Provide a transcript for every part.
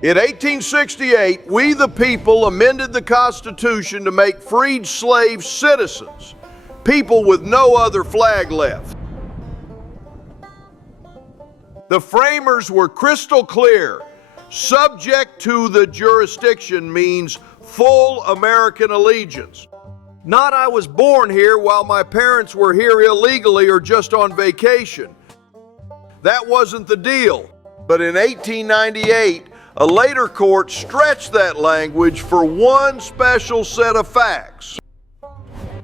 In 1868, we the people amended the Constitution to make freed slaves citizens, people with no other flag left. The framers were crystal clear. Subject to the jurisdiction means full American allegiance. Not I was born here while my parents were here illegally or just on vacation. That wasn't the deal. But in 1898, a later court stretched that language for one special set of facts.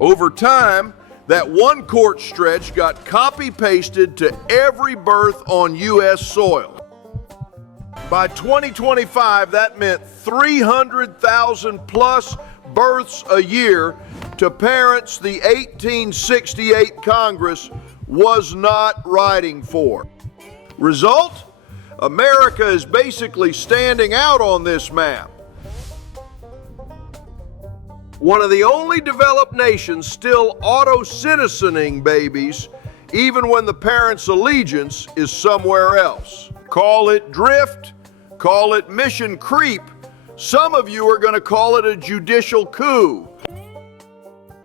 Over time, that one court stretch got copy-pasted to every birth on U.S. soil. By 2025, that meant 300,000 plus births a year to parents the 1868 Congress was not writing for. Result? America is basically standing out on this map. One of the only developed nations still auto-citizening babies, even when the parent's allegiance is somewhere else. Call it drift, call it mission creep. Some of you are going to call it a judicial coup.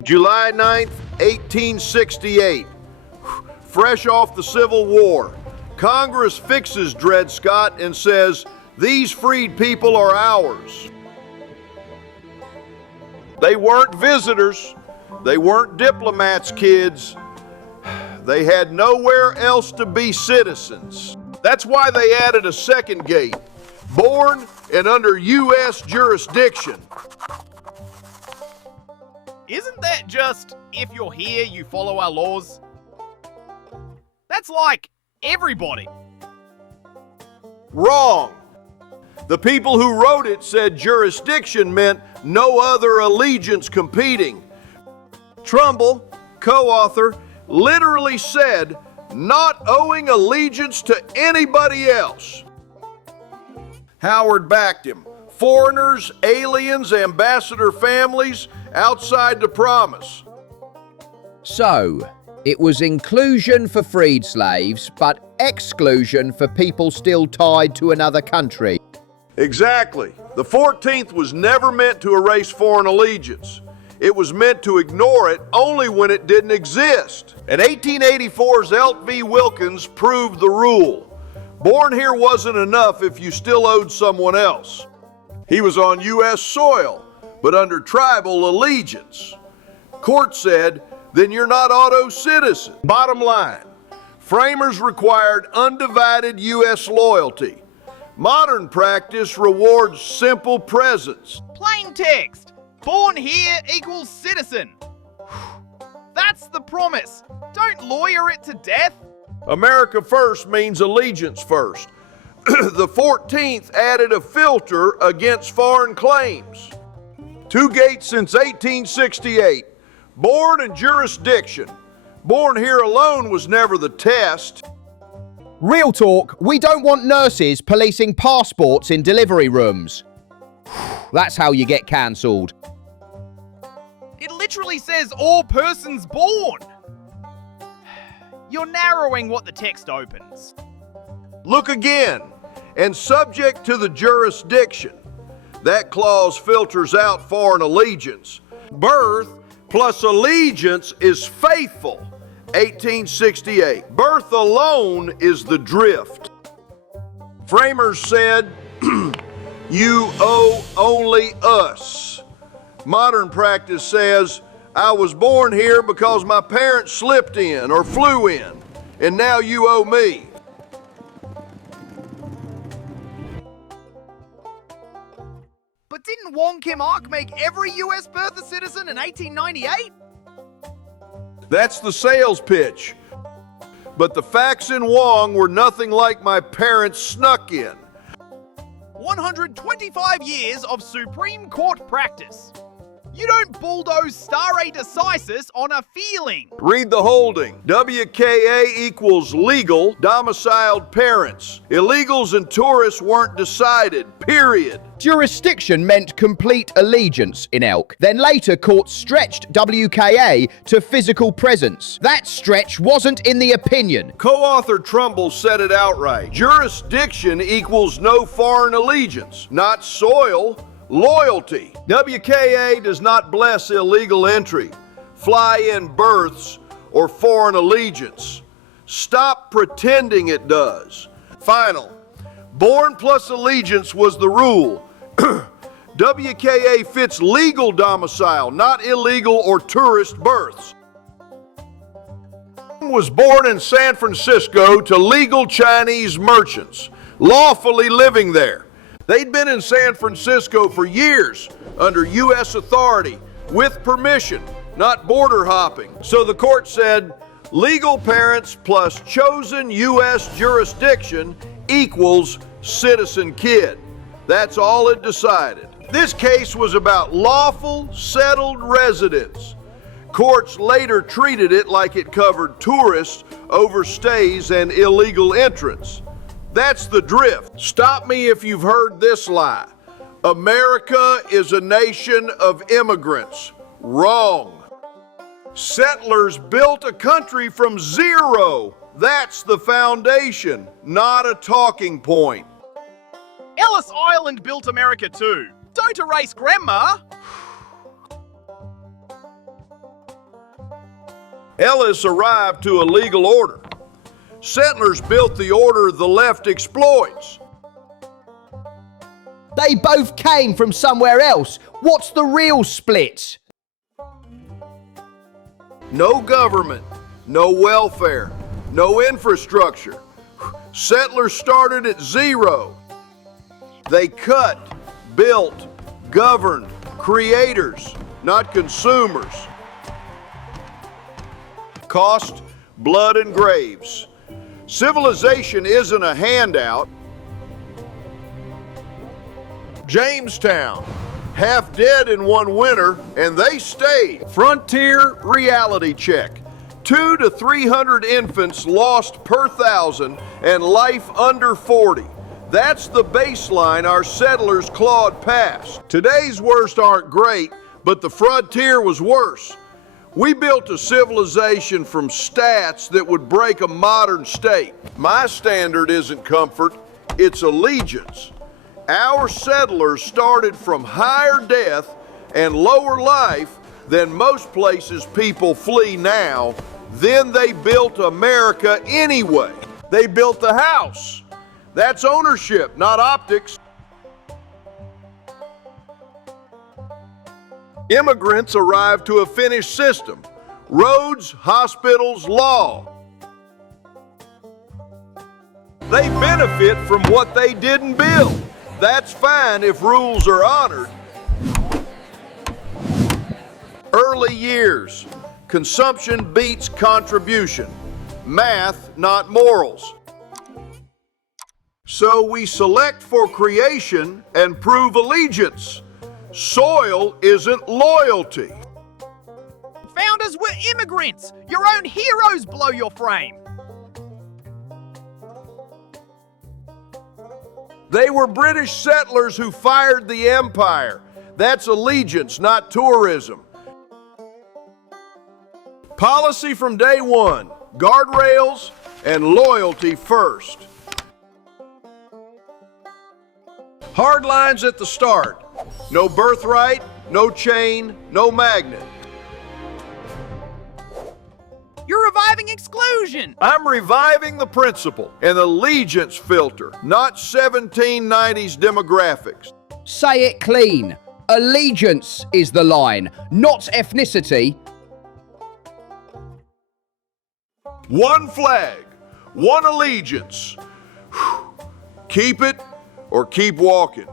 July 9th, 1868. Fresh off the Civil War. Congress fixes Dred Scott and says, these freed people are ours. They weren't visitors. They weren't diplomats' kids. They had nowhere else to be citizens. That's why they added a second gate, born and under U.S. jurisdiction. Isn't that just, if you're here, you follow our laws? That's like everybody. Wrong. The people who wrote it said jurisdiction meant no other allegiance competing. Trumbull, co-author, literally said not owing allegiance to anybody else. Howard backed him. Foreigners, aliens, ambassador families, outside the promise. So, it was inclusion for freed slaves, but exclusion for people still tied to another country. Exactly. The 14th was never meant to erase foreign allegiance. It was meant to ignore it only when it didn't exist. And 1884's Elt V. Wilkins proved the rule. Born here wasn't enough if you still owed someone else. He was on U.S. soil, but under tribal allegiance. Court said, then you're not auto-citizen. Bottom line, framers required undivided U.S. loyalty. Modern practice rewards simple presence. Plain text. Born here equals citizen. That's the promise. Don't lawyer it to death. America first means allegiance first. The 14th added a filter against foreign claims. Two gates since 1868. Born and jurisdiction. Born here alone was never the test. Real talk, we don't want nurses policing passports in delivery rooms. That's how you get cancelled. It literally says all persons born. You're narrowing what the text opens. Look again. And subject to the jurisdiction. That clause filters out foreign allegiance. Birth plus allegiance is faithful. 1868. Birth alone is the drift. Framers said, you owe only us. Modern practice says, I was born here because my parents slipped in or flew in, and now you owe me. But didn't Wong Kim Ark make every US birth a citizen in 1898? That's the sales pitch. But the facts in Wong were nothing like my parents snuck in. 125 years of Supreme Court practice. You don't bulldoze stare decisis on a feeling. Read the holding. WKA equals legal, domiciled parents. Illegals and tourists weren't decided, period. Jurisdiction meant complete allegiance in Elk. Then later, courts stretched WKA to physical presence. That stretch wasn't in the opinion. Co-author Trumbull said it outright. Jurisdiction equals no foreign allegiance, not soil, loyalty. WKA does not bless illegal entry, fly-in births, or foreign allegiance. Stop pretending it does. Final. Born plus allegiance was the rule. WKA fits legal domicile, not illegal or tourist births. Was born in San Francisco to legal Chinese merchants, lawfully living there. They'd been in San Francisco for years under U.S. authority, with permission, not border hopping. So the court said, legal parents plus chosen U.S. jurisdiction equals citizen kid. That's all it decided. This case was about lawful, settled residents. Courts later treated it like it covered tourists, overstays, and illegal entrants. That's the drift. Stop me if you've heard this lie. America is a nation of immigrants. Wrong. Settlers built a country from zero. That's the foundation, not a talking point. Ellis Island built America too. Don't erase grandma. Ellis arrived to a legal order. Settlers built the order the left exploits. They both came from somewhere else. What's the real split? No government, no welfare, no infrastructure. Settlers started at zero. They cut, built, governed, creators, not consumers. Cost, blood, and graves. Civilization isn't a handout. Jamestown, half dead in one winter, and they stayed. Frontier reality check. 200 to 300 infants lost per thousand and life under 40. That's the baseline our settlers clawed past. Today's worst aren't great, but the frontier was worse. We built a civilization from stats that would break a modern state. My standard isn't comfort, it's allegiance. Our settlers started from higher death and lower life than most places people flee now. Then they built America anyway. They built the house. That's ownership, not optics. Immigrants arrived to a finished system. Roads, hospitals, law. They benefit from what they didn't build. That's fine if rules are honored. Early years. Consumption beats contribution. Math, not morals. So we select for creation and prove allegiance. Soil isn't loyalty. Founders were immigrants. Your own heroes blow your frame. They were British settlers who fired the empire. That's allegiance, not tourism. Policy from day one, guardrails and loyalty first. Hard lines at the start. No birthright, no chain, no magnet. You're reviving exclusion. I'm reviving the principle and allegiance filter, not 1790s demographics. Say it clean. Allegiance is the line, not ethnicity. One flag, one allegiance. Keep it or keep walking.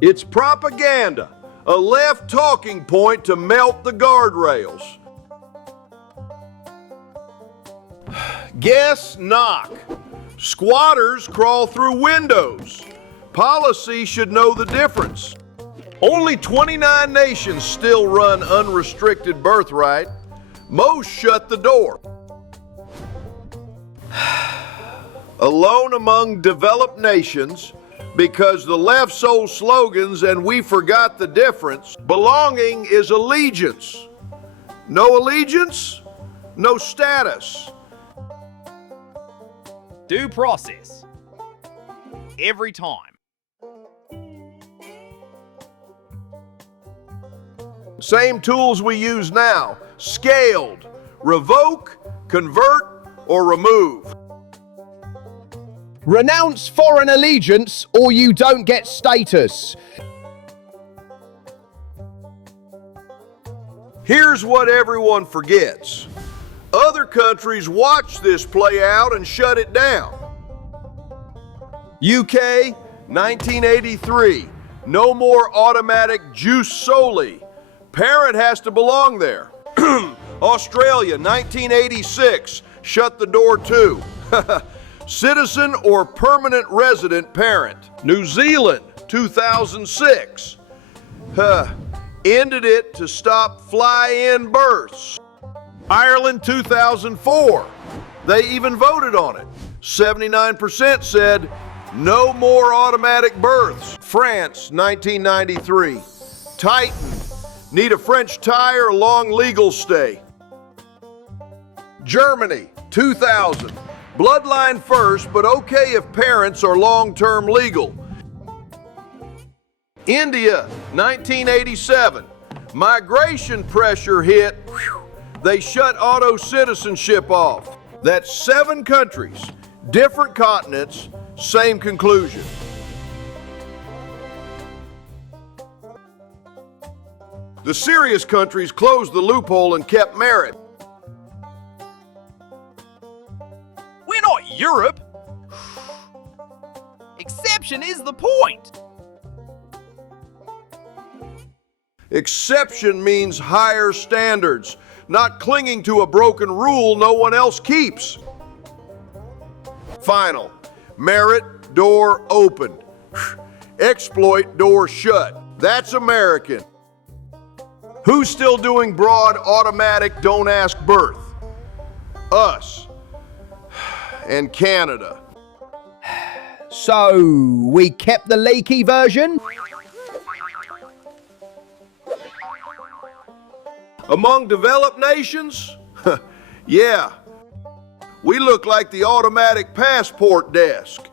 It's propaganda, a left talking point to melt the guardrails. Guess knock. Squatters crawl through windows. Policy should know the difference. Only 29 nations still run unrestricted birthright. Most shut the door. Alone among developed nations, because the left sold slogans and we forgot the difference. Belonging is allegiance. No allegiance, no status. Due process. Every time. Same tools we use now. Scaled. Revoke, convert, or remove. Renounce foreign allegiance or you don't get status. Here's what everyone forgets. Other countries watch this play out and shut it down. UK, 1983. No more automatic jus soli. Parent has to belong there. Australia, 1986. Shut the door too. Citizen or permanent resident parent. New Zealand, 2006. Ended it to stop fly-in births. Ireland, 2004. They even voted on it. 79% said no more automatic births. France, 1993. Titan. Need a French tie or a long legal stay. Germany, 2000. Bloodline first, but okay if parents are long-term legal. India, 1987. Migration pressure hit. They shut auto citizenship off. That's 7 countries, different continents, same conclusion. The serious countries closed the loophole and kept merit. We're not Europe. Exception is the point. Exception means higher standards, not clinging to a broken rule no one else keeps. Final. Merit, door open. Exploit, door shut. That's American. Who's still doing broad, automatic, don't ask birth? Us. And Canada. So, we kept the leaky version? Among developed nations? Yeah. We look like the automatic passport desk.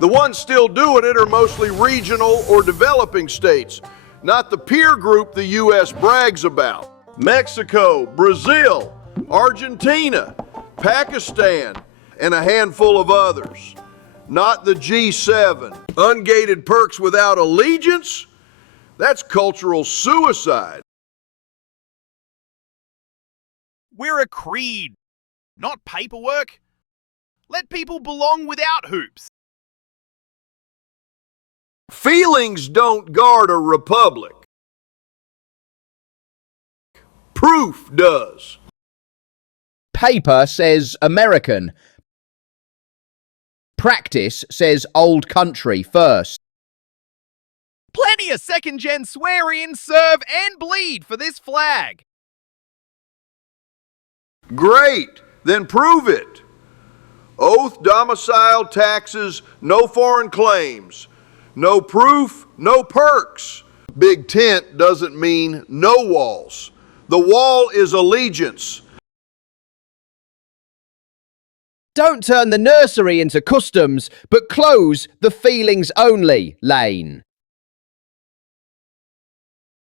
The ones still doing it are mostly regional or developing states, not the peer group the U.S. brags about. Mexico, Brazil, Argentina, Pakistan, and a handful of others. Not the G7. Ungated perks without allegiance? That's cultural suicide. We're a creed, not paperwork. Let people belong without hoops. Feelings don't guard a republic. Proof does. Paper says American. Practice says old country first. Plenty of second-gen swear in, serve, and bleed for this flag. Great, then prove it. Oath, domicile, taxes, no foreign claims. No proof, no perks. Big tent doesn't mean no walls. The wall is allegiance. Don't turn the nursery into customs, but close the feelings only lane.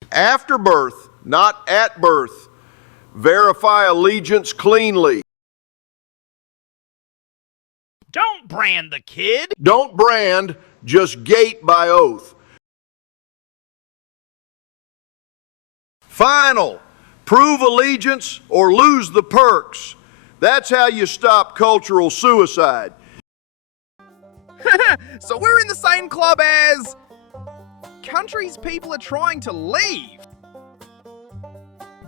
After birth, not at birth. Verify allegiance cleanly. Don't brand the kid. Don't brand, just gate by oath. Final. Prove allegiance or lose the perks. That's how you stop cultural suicide. So we're in the same club as countries people are trying to leave.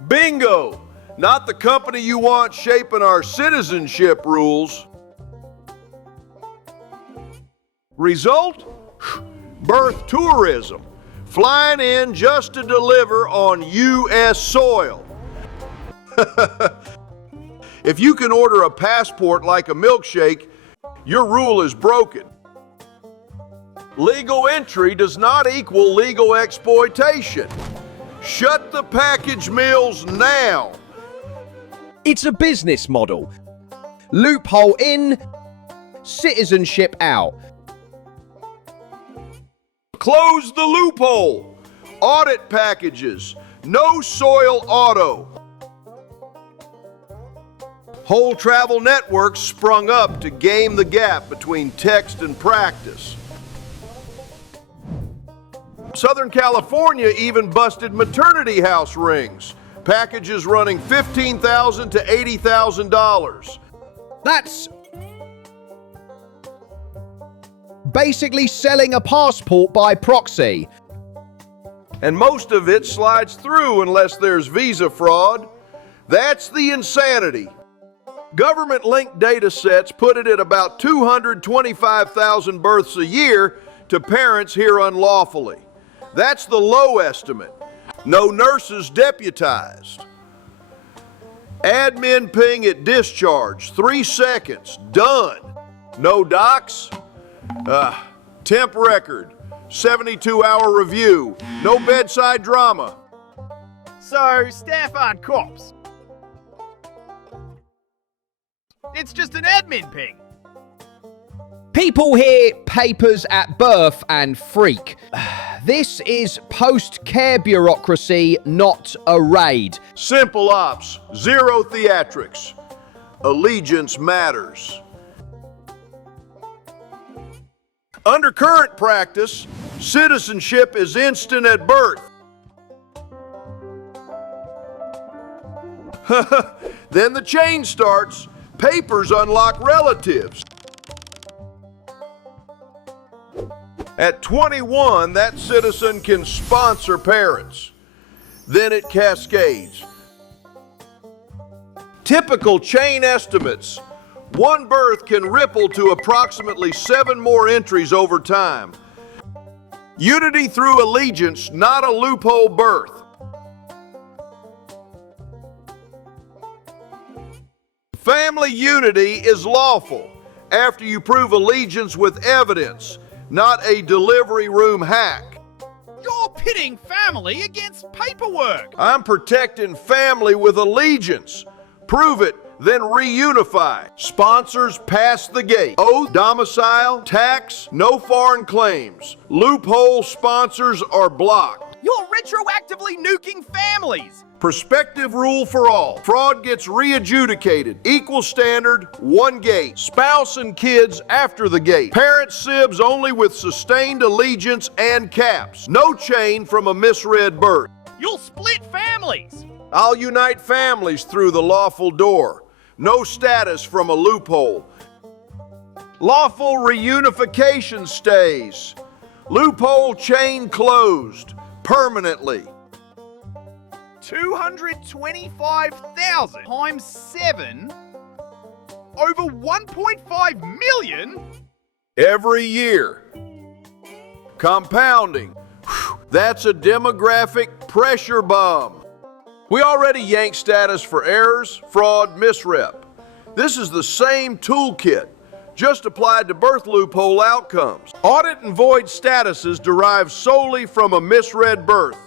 Bingo! Not the company you want shaping our citizenship rules. Result? Birth tourism. flying in just to deliver on U.S. soil. If you can order a passport like a milkshake, your rule is broken. Legal entry does not equal legal exploitation. Shut the package mills now. It's a business model. Loophole in, citizenship out. Close the loophole. Audit packages. No soil auto. Whole travel networks sprung up to game the gap between text and practice. Southern California even busted maternity house rings. Packages running $15,000 to $80,000. That's basically selling a passport by proxy. And most of it slides through unless there's visa fraud. That's the insanity. Government-linked data sets put it at about 225,000 births a year to parents here unlawfully. That's the low estimate. No nurses deputized. Admin ping at discharge, 3 seconds, done. No docs? Temp record, 72-hour review, no bedside drama. So, staff aren't cops. It's just an admin ping. People hear papers at birth and freak. This is post-care bureaucracy, not a raid. Simple ops, zero theatrics. Allegiance matters. Under current practice, citizenship is instant at birth. Then the chain starts. Papers unlock relatives. At 21, that citizen can sponsor parents. Then it cascades. Typical chain estimates. One birth can ripple to approximately 7 more entries over time. Unity through allegiance, not a loophole birth. Family unity is lawful after you prove allegiance with evidence, not a delivery room hack. You're pitting family against paperwork. I'm protecting family with allegiance. Prove it, then reunify. Sponsors pass the gate. Oath, domicile, tax, no foreign claims. Loophole sponsors are blocked. You're retroactively nuking families. Prospective rule for all. Fraud gets re-adjudicated. Equal standard, one gate. Spouse and kids after the gate. Parent sibs only with sustained allegiance and caps. No chain from a misread birth. You'll split families. I'll unite families through the lawful door. No status from a loophole. Lawful reunification stays. Loophole chain closed. Permanently. 225,000 times 7 over 1.5 million Every year. Compounding. That's a demographic pressure bomb. We already yanked status for errors, fraud, misrep. This is the same toolkit, just applied to birth loophole outcomes. Audit and void statuses derive solely from a misread birth,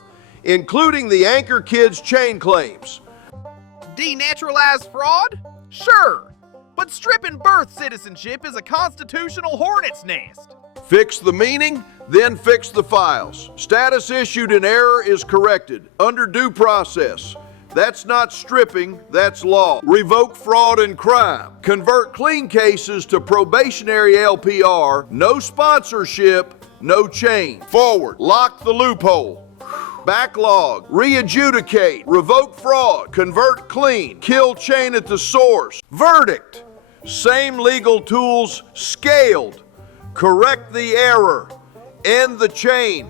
including the anchor kids' chain claims. Denaturalize fraud? Sure, but stripping birth citizenship is a constitutional hornet's nest. Fix the meaning, then fix the files. Status issued in error is corrected under due process. That's not stripping, that's law. Revoke fraud and crime. Convert clean cases to probationary LPR. No sponsorship, no chain. Forward, lock the loophole. Backlog, re-adjudicate, revoke fraud, convert clean, kill chain at the source. Verdict, same legal tools scaled. Correct the error, end the chain.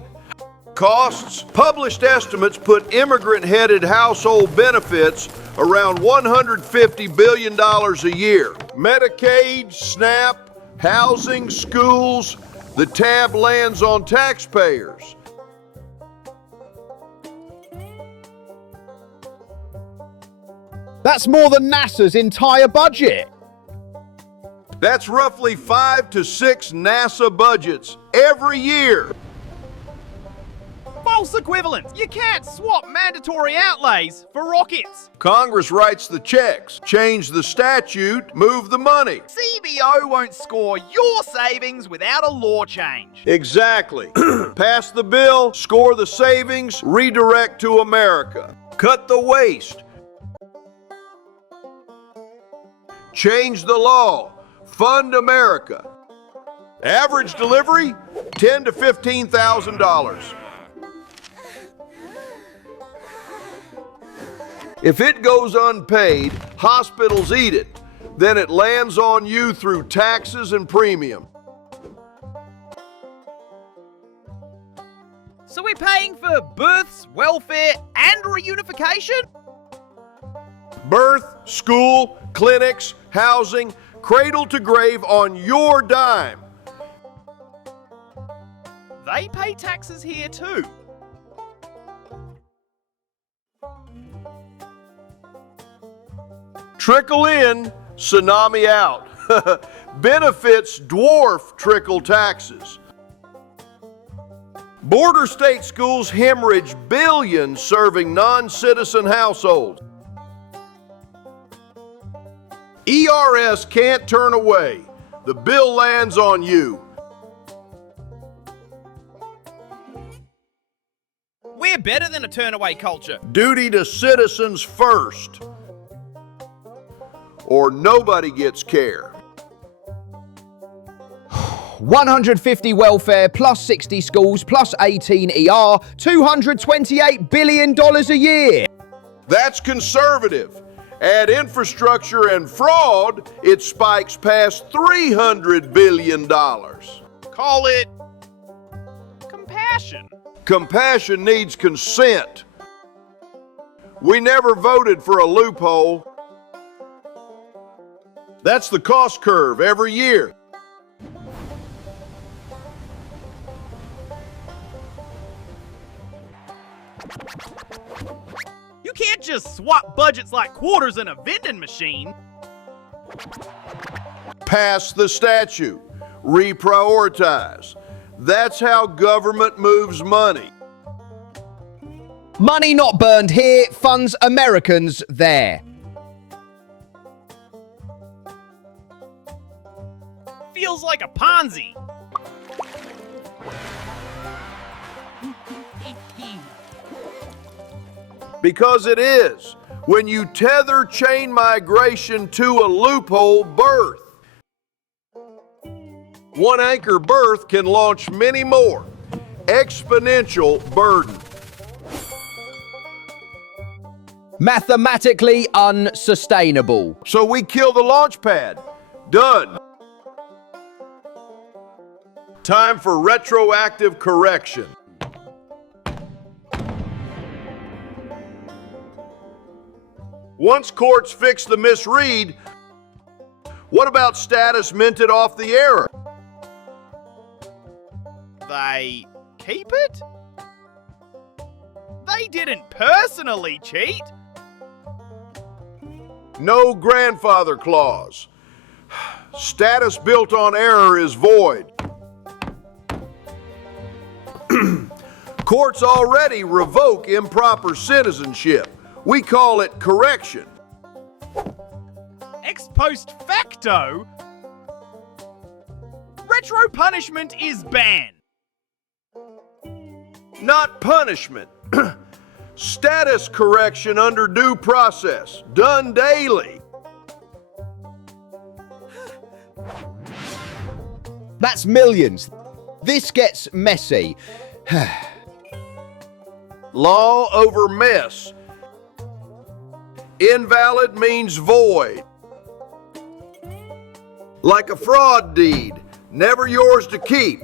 Costs, published estimates put immigrant-headed household benefits around $150 billion a year. Medicaid, SNAP, housing, schools, the tab lands on taxpayers. That's more than NASA's entire budget. That's roughly 5 to 6 NASA budgets every year. False equivalence. You can't swap mandatory outlays for rockets. Congress writes the checks, change the statute, move the money. CBO won't score your savings without a law change. Exactly. Pass the bill, score the savings, redirect to America. Cut the waste. Change the law. Fund America. Average delivery, $10,000 to $15,000. If it goes unpaid, hospitals eat it. Then it lands on you through taxes and premium. So we're paying for births, welfare, and reunification? Birth, school, clinics, housing, cradle to grave on your dime. They pay taxes here too. Trickle in, tsunami out. Benefits dwarf trickle taxes. Border state schools hemorrhage billions serving non-citizen households. ERS can't turn away. The bill lands on you. We're better than a turnaway culture. Duty to citizens first, or nobody gets care. 150 welfare, plus 60 schools, plus 18 ER, $228 billion a year. That's conservative. Add infrastructure and fraud, it spikes past $300 billion. Call it compassion. Compassion needs consent. We never voted for a loophole. That's the cost curve every year. You can't just swap budgets like quarters in a vending machine. Pass the statute. Reprioritize. That's how government moves money. Money not burned here funds Americans there. Feels like a Ponzi. Because it is. When you tether chain migration to a loophole birth. One anchor birth can launch many more. Exponential burden. Mathematically unsustainable. So we kill the launch pad. Done. Time for retroactive correction. Once courts fix the misread, what about status minted off the error? They keep it? They didn't personally cheat. No grandfather clause. Status built on error is void. Courts already revoke improper citizenship. We call it correction. Ex post facto, retro punishment is banned. Not punishment. Status correction under due process, done daily. That's millions. This gets messy. Law over mess. Invalid means void. Like a fraud deed, never yours to keep.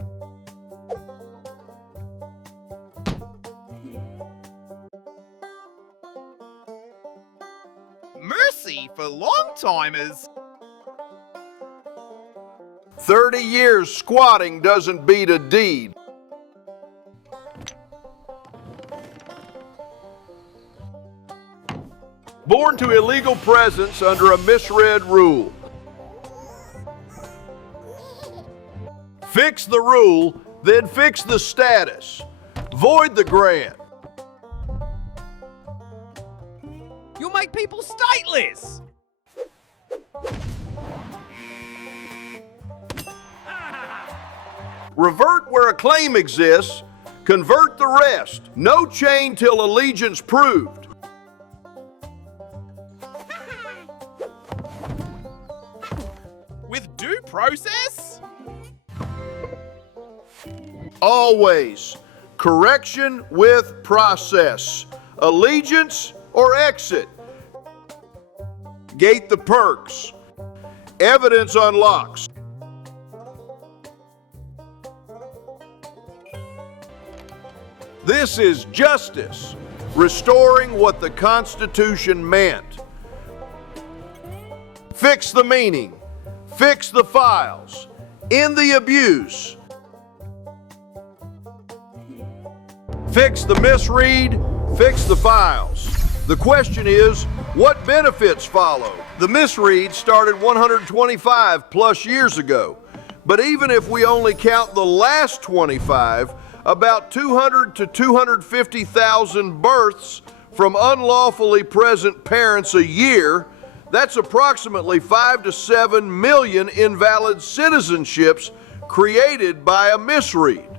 Mercy for long-timers. 30 years squatting doesn't beat a deed. Born to illegal presence under a misread rule. Fix the rule, then fix the status. Void the grant. You'll make people stateless! Revert where a claim exists. Convert the rest. No chain till allegiance proved. With due process? Always. Correction with process. Allegiance or exit. Gate the perks. Evidence unlocks. This is justice, restoring what the Constitution meant. Fix the meaning. Fix the files. End the abuse. Fix the misread. Fix the files. The question is, what benefits follow? The misread started 125 plus years ago. But even if we only count the last 25, about 200 to 250,000 births from unlawfully present parents a year. That's approximately 5 to 7 million invalid citizenships created by a misread.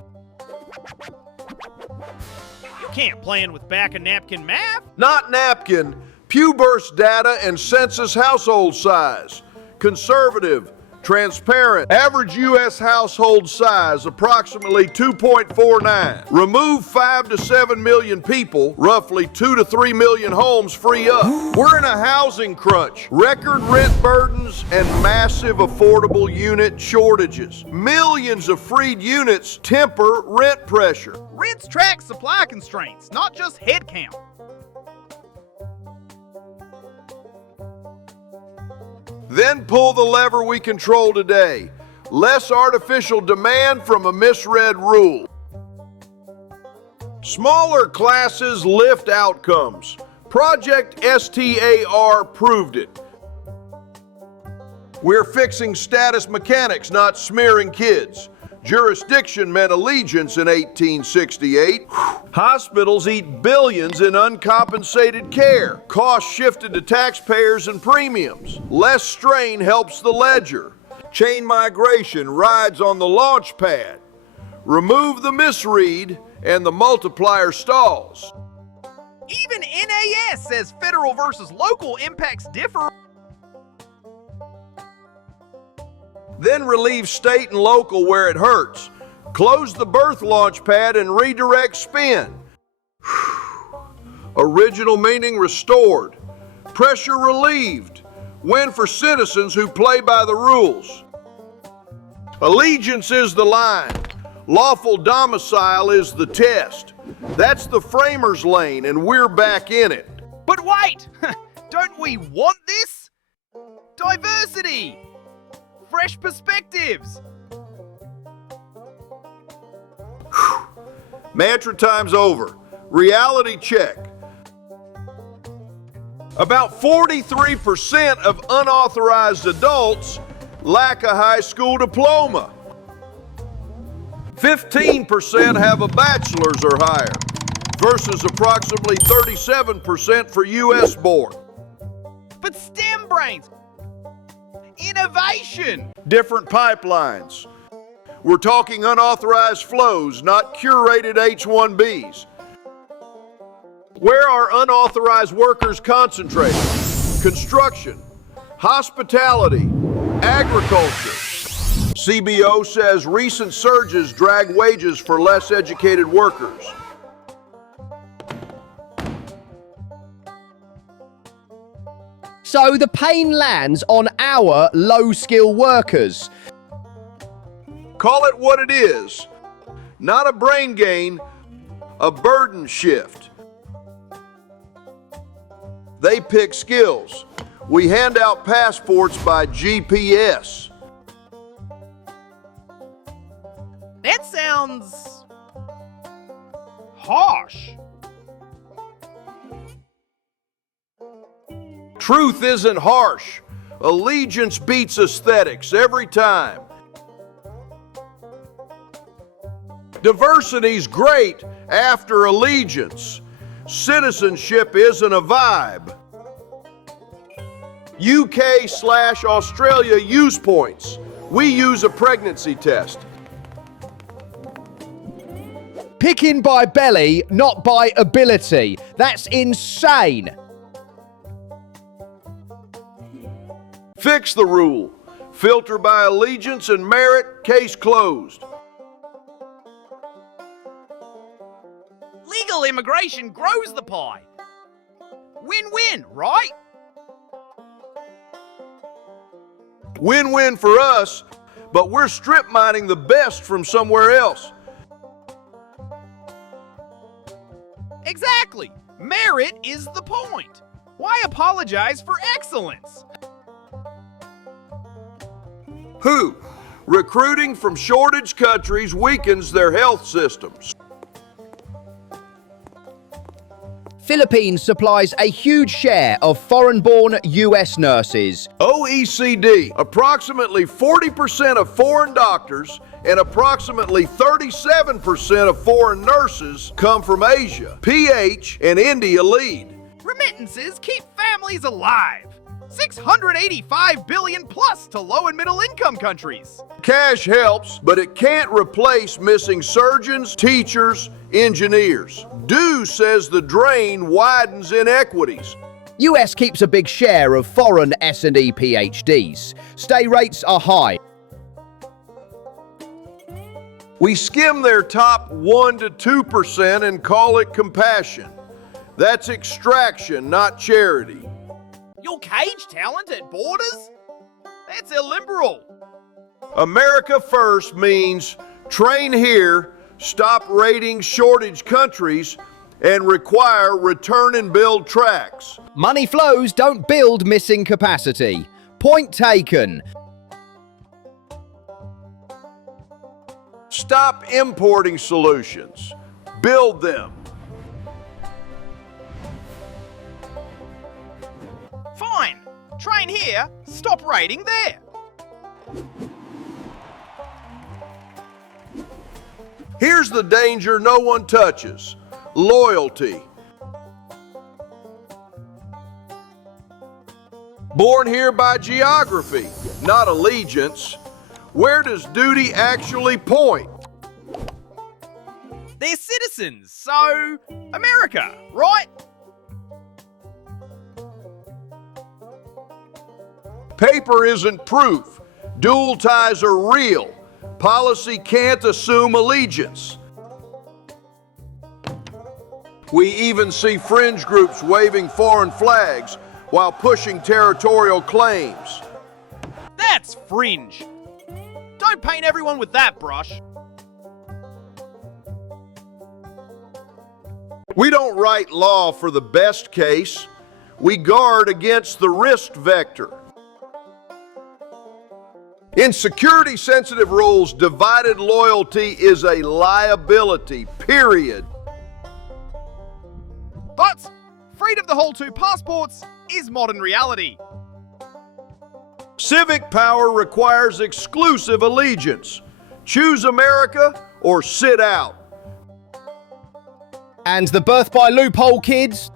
You can't plan with back-of-napkin math. Not napkin, pew burst data and census household size. Conservative, transparent. Average U.S. household size, approximately 2.49. Remove 5 to 7 million people, roughly 2 to 3 million homes free up. We're in a housing crunch. Record rent burdens and massive affordable unit shortages. Millions of freed units temper rent pressure. Rents track supply constraints, not just headcount. Then pull the lever we control today. Less artificial demand from a misread rule. Smaller classes lift outcomes. Project STAR proved it. We're fixing status mechanics, not smearing kids. Jurisdiction meant allegiance in 1868. Hospitals eat billions in uncompensated care. Costs shifted to taxpayers and premiums. Less strain helps the ledger. Chain migration rides on the launch pad. Remove the misread and the multiplier stalls. Even NAS says federal versus local impacts differ. Then relieve state and local where it hurts. Close the birth launch pad and redirect spin. Original meaning restored. Pressure relieved. Win for citizens who play by the rules. Allegiance is the line. Lawful domicile is the test. That's the framers' lane, and we're back in it. But wait! Don't we want this? Diversity! Fresh perspectives! Mantra time's over. Reality check. About 43% of unauthorized adults lack a high school diploma. 15% have a bachelor's or higher, versus approximately 37% for U.S. born. But STEM brains! Innovation! Different pipelines. We're talking unauthorized flows, not curated H-1Bs. Where are unauthorized workers concentrated? Construction, hospitality, agriculture. CBO says recent surges drag wages for less educated workers. So the pain lands on our low-skill workers. Call it what it is. Not a brain gain, a burden shift. They pick skills. We hand out passports by GPS. That sounds harsh. Truth isn't harsh. Allegiance beats aesthetics every time. Diversity's great after allegiance. Citizenship isn't a vibe. UK/Australia use points. We use a pregnancy test. Picking by belly, not by ability. That's insane. Fix the rule. Filter by allegiance and merit, case closed. Legal immigration grows the pie. Win-win, right? Win-win for us, but we're strip mining the best from somewhere else. Exactly. Merit is the point. Why apologize for excellence? Who? Recruiting from shortage countries weakens their health systems. Philippines supplies a huge share of foreign-born US nurses. OECD, approximately 40% of foreign doctors and approximately 37% of foreign nurses come from Asia. PH and India lead. Remittances keep families alive. 685 billion plus to low and middle income countries. Cash helps, but it can't replace missing surgeons, teachers, engineers. Dew says the drain widens inequities. US keeps a big share of foreign S&E PhDs. Stay rates are high. We skim their top 1 to 2% and call it compassion. That's extraction, not charity. You'll cage talent at borders? That's illiberal. America first means train here, stop raiding shortage countries, and require return and build tracks. Money flows don't build missing capacity. Point taken. Stop importing solutions. Build them. Fine. Train here, stop raiding there. Here's the danger no one touches. Loyalty. Born here by geography, not allegiance. Where does duty actually point? They're citizens, so America, right? Paper isn't proof. Dual ties are real. Policy can't assume allegiance. We even see fringe groups waving foreign flags while pushing territorial claims. That's fringe. Don't paint everyone with that brush. We don't write law for the best case. We guard against the risk vector. In security-sensitive rules, divided loyalty is a liability, period. But freedom to hold two passports is modern reality. Civic power requires exclusive allegiance. Choose America or sit out. And the birth by loophole kids?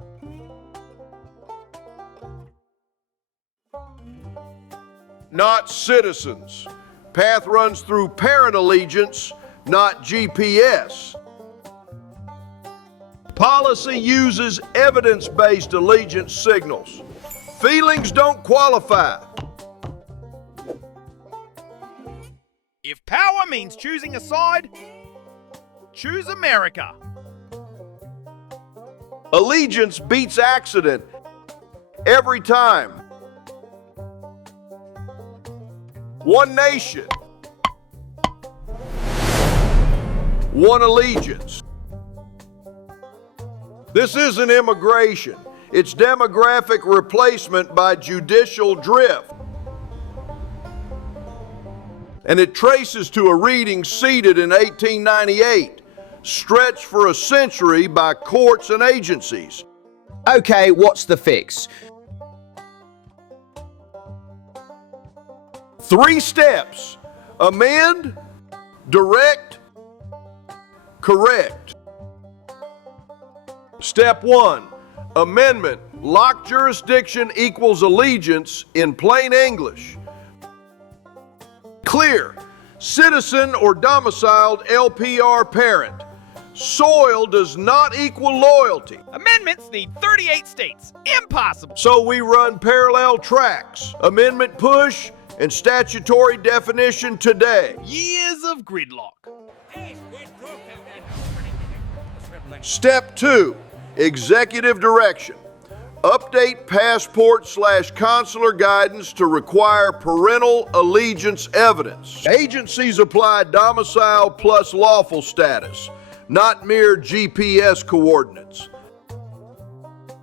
Not citizens. Path runs through parent allegiance, not GPS. Policy uses evidence-based allegiance signals. Feelings don't qualify. If power means choosing a side, choose America. Allegiance beats accident every time. One nation. One allegiance. This isn't immigration. It's demographic replacement by judicial drift. And it traces to a reading seated in 1898, stretched for a century by courts and agencies. Okay, what's the fix? 3 steps: amend, direct, correct. Step 1, amendment. Lock jurisdiction equals allegiance in plain English. Clear. Citizen or domiciled LPR parent. Soil does not equal loyalty. Amendments need 38 states. Impossible. So we run parallel tracks. Amendment push and statutory definition today. Years of gridlock. Step 2, executive direction. Update passport/consular guidance to require parental allegiance evidence. Agencies apply domicile plus lawful status, not mere GPS coordinates.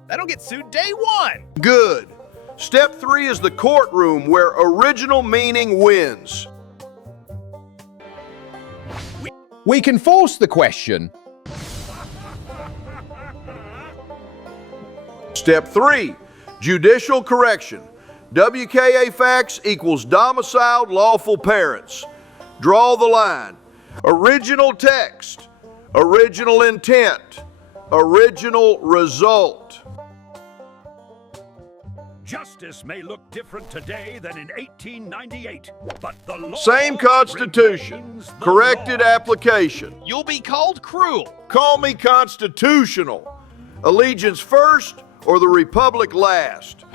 They don't get sued day 1. Good. Step 3 is the courtroom where original meaning wins. We can force the question. Step 3, judicial correction. WKA facts equals domiciled lawful parents. Draw the line. Original text, original intent, original result. Justice may look different today than in 1898, but the law Same Constitution, remains the corrected law. application. You'll be called cruel. Call me constitutional. Allegiance first or the Republic last.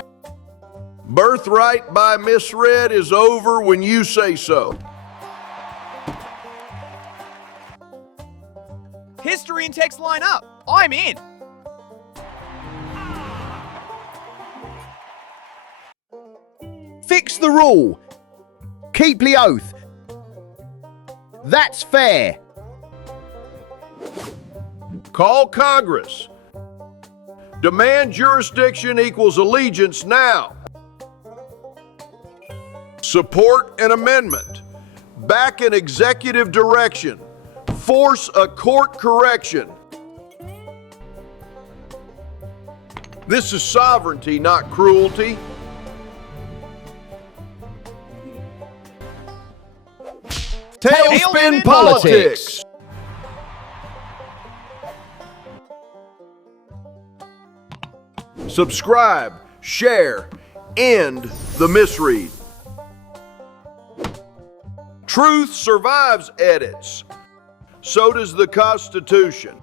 Birthright by misread is over when you say so. History and text line up. I'm in. Fix the rule. Keep the oath. That's fair. Call Congress. Demand jurisdiction equals allegiance now. Support an amendment. Back an executive direction. Force a court correction. This is sovereignty, not cruelty. Tailspin politics. Subscribe, share, end the misread. Truth survives edits. So does the Constitution.